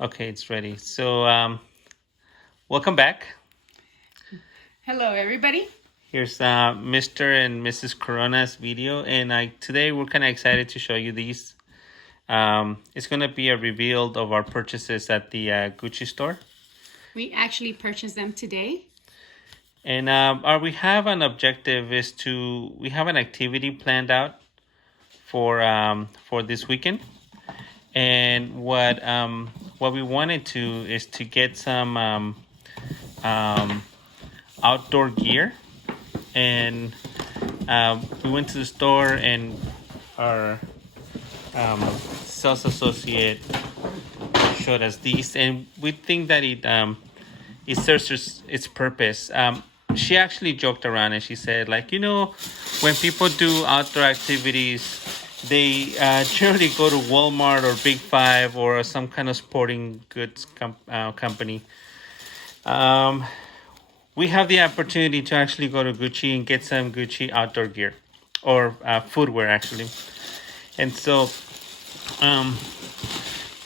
Okay, it's ready. So, welcome back. Hello, everybody. Here's Mr. and Mrs. Corona's video, and today we're kind of excited to show you these. It's gonna be a reveal of our purchases at the Gucci store, We actually purchased them today. and we have an objective is to we have an activity planned out for this weekend, and what we wanted to is to get some outdoor gear. And we went to the store, and our sales associate showed us these, and we think that it serves its purpose. She actually joked around and she said, like, when people do outdoor activities, they generally go to Walmart or Big Five or some kind of sporting goods company. We have the opportunity to actually go to Gucci and get some Gucci outdoor gear or footwear, actually. And so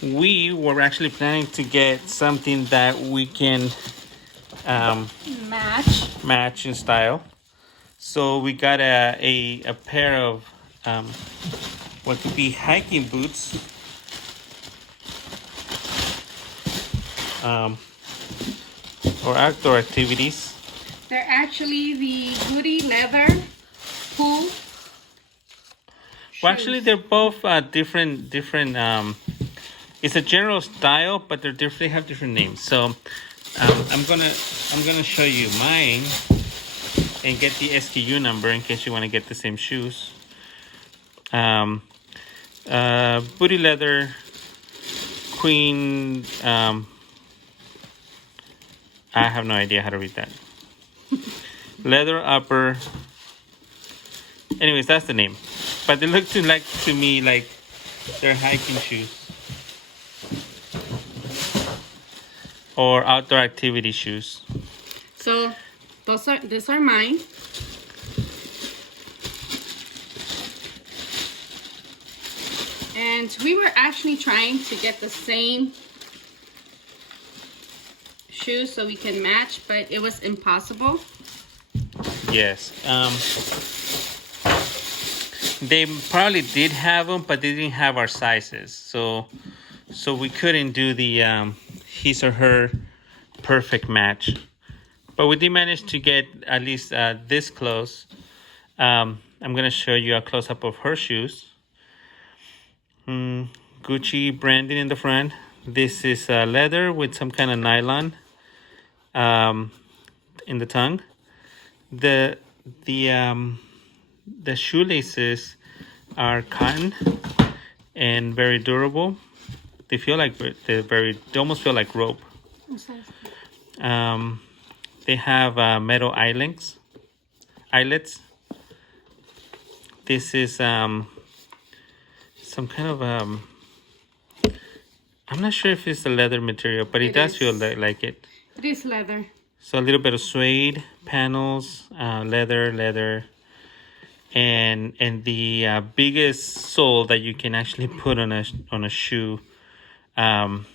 we were actually planning to get something that we can match in style. So we got a pair of what could be hiking boots. Or outdoor activities. They're actually the Goody leather pool shoes. Well, actually, they're both different. It's a general style, but they have different names. So I'm gonna show you mine and get the SKU number in case you want to get the same shoes. Booty leather, queen. I have no idea how to read that. Leather upper. Anyways, that's the name. But they look to me like they're hiking shoes or outdoor activity shoes. So these are mine. And we were actually trying to get the same shoes so we can match, but it was impossible. Yes. They probably did have them, but they didn't have our sizes. So we couldn't do the his or her perfect match. But we did manage to get at least this close. I'm going to show you a close-up of her shoes. Gucci branding in the front. This is leather with some kind of nylon in the tongue. The shoelaces are cotton and very durable. They feel like they almost feel like rope. They have metal eyelets. This is some kind of I'm not sure if it's the leather material, but it does feel like it. It is leather. So a little bit of suede panels, leather, and the biggest sole that you can actually put on a shoe. I'm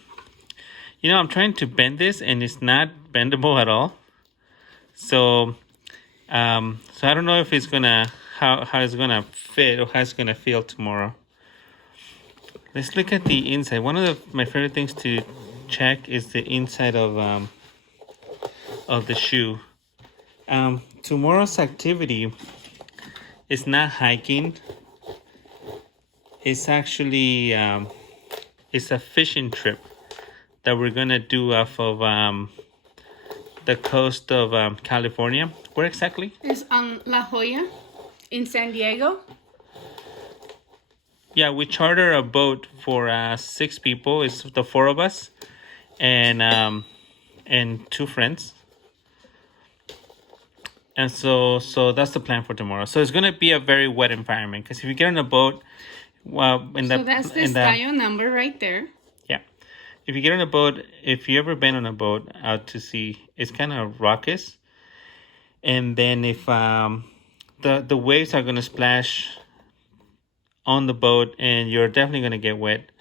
trying to bend this, and it's not bendable at all. So I don't know if it's gonna how it's gonna fit or how it's gonna feel tomorrow. Let's look at the inside. One of my favorite things to check is the inside of the shoe. Tomorrow's activity is not hiking. It's actually it's a fishing trip that we're gonna do off of the coast of California. Where exactly? It's on La Jolla in San Diego. Yeah, we charter a boat for 6 people. It's the 4 of us and 2 friends. And so that's the plan for tomorrow. So it's gonna be a very wet environment because if you get on a boat, So that's the style number right there. Yeah, if you get on a boat, if you ever been on a boat out to sea, it's kind of raucous. And then if the waves are gonna splash on the boat, and you're definitely gonna get wet.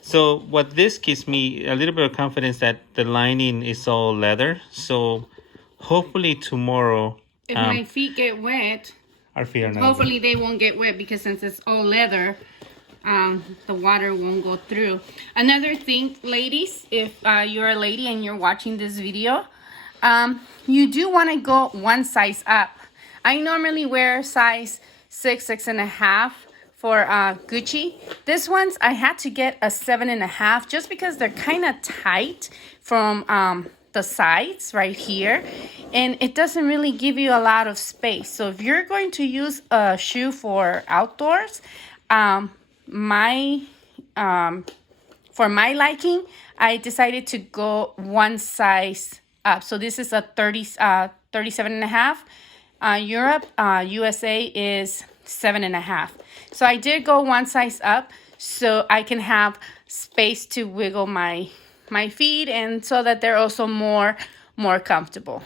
So what this gives me a little bit of confidence that the lining is all leather. So hopefully tomorrow, if my feet get wet, our feet are not. Hopefully they won't get wet because since it's all leather, the water won't go through. Another thing, ladies, if you're a lady and you're watching this video, you do want to go one size up. I normally wear size 6, 6.5 for Gucci. This one's I had to get a 7.5 just because they're kind of tight from the sides right here, and it doesn't really give you a lot of space. So if you're going to use a shoe for outdoors, for my liking, I decided to go one size up. So this is a 37.5. Europe, USA is 7.5. So I did go one size up so I can have space to wiggle my feet, and so that they're also more comfortable.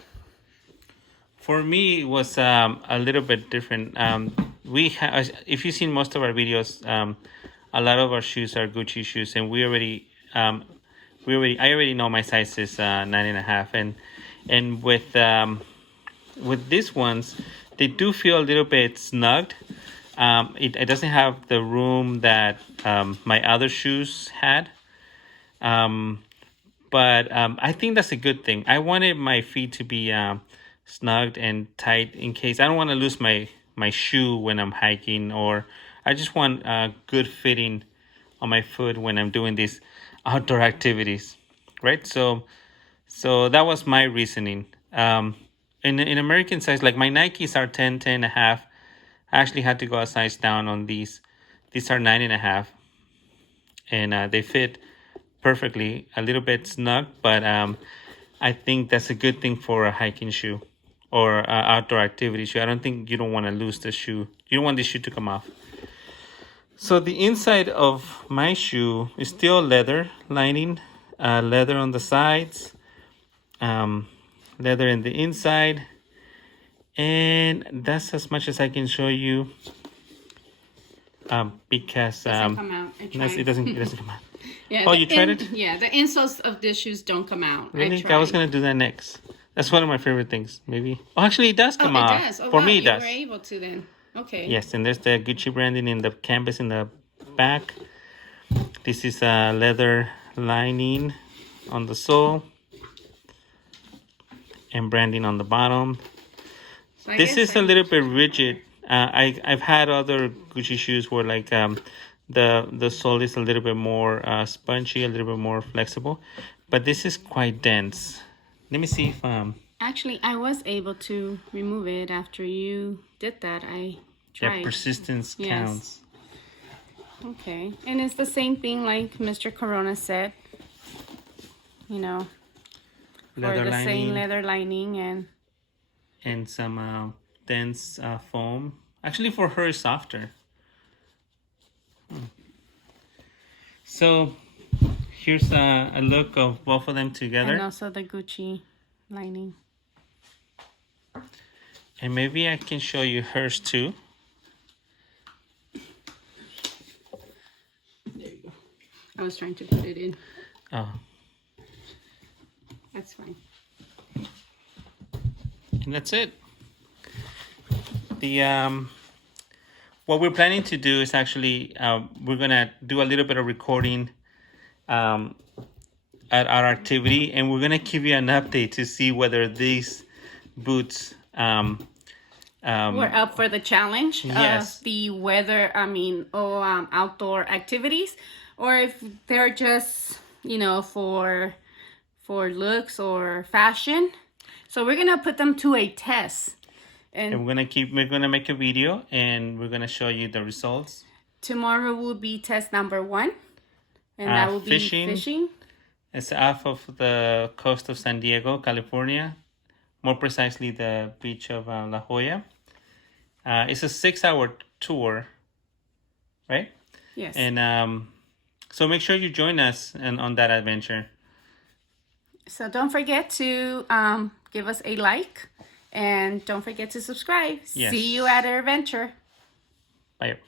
For me, it was a little bit different. If you've seen most of our videos, a lot of our shoes are Gucci shoes, and I already know my size is 9.5, and with these ones, they do feel a little bit snugged. It doesn't have the room that my other shoes had. But I think that's a good thing. I wanted my feet to be snugged and tight in case I don't want to lose my shoe when I'm hiking, or I just want good fitting on my foot when I'm doing these outdoor activities, right? So that was my reasoning. In American size, like my Nikes are 10, 10.5. I actually had to go a size down on these. These are 9.5, and they fit perfectly, a little bit snug, but I think that's a good thing for a hiking shoe or outdoor activity shoe. I don't think you don't want to lose the shoe. You don't want the shoe to come off. So the inside of my shoe is still leather lining, leather on the sides, leather in the inside, and that's as much as I can show you because it doesn't come out. it doesn't come out. Yeah, oh, you tried it? Yeah, the insoles of these shoes don't come out. Really? I was going to do that next. That's one of my favorite things, maybe. Oh, actually, it does come out. It does. Oh, For wow, me, it does. You were able to then. Okay. Yes, and there's the Gucci branding in the canvas in the back. This is a leather lining on the sole and branding on the bottom. So this is a little bit rigid. I've had other Gucci shoes where like the sole is a little bit more spongy, a little bit more flexible, but this is quite dense. Let me see if actually I was able to remove it after you did that. I tried. Yeah, persistence counts. Okay, and it's the same thing like Mr. Corona said, you know, leather for the lining, same leather lining and some dense foam. Actually, for her, it's softer. So here's a look of both of them together. And also the Gucci lining. And maybe I can show you hers too. There you go. I was trying to put it in. Oh. That's fine. And that's it. The what we're planning to do is actually we're gonna do a little bit of recording at our activity, and we're gonna give you an update to see whether these boots we're up for the challenge. Yes. The weather, outdoor activities, or if they're just, you know, for looks or fashion. So we're gonna put them to a test. And we're gonna make a video and we're gonna show you the results. Tomorrow will be test number 1. And that will be fishing. It's off of the coast of San Diego, California. More precisely, the beach of La Jolla. It's a 6-hour tour, right? Yes. And so make sure you join us on that adventure. So don't forget to give us a like. And don't forget to subscribe. Yes. See you at our adventure. Bye.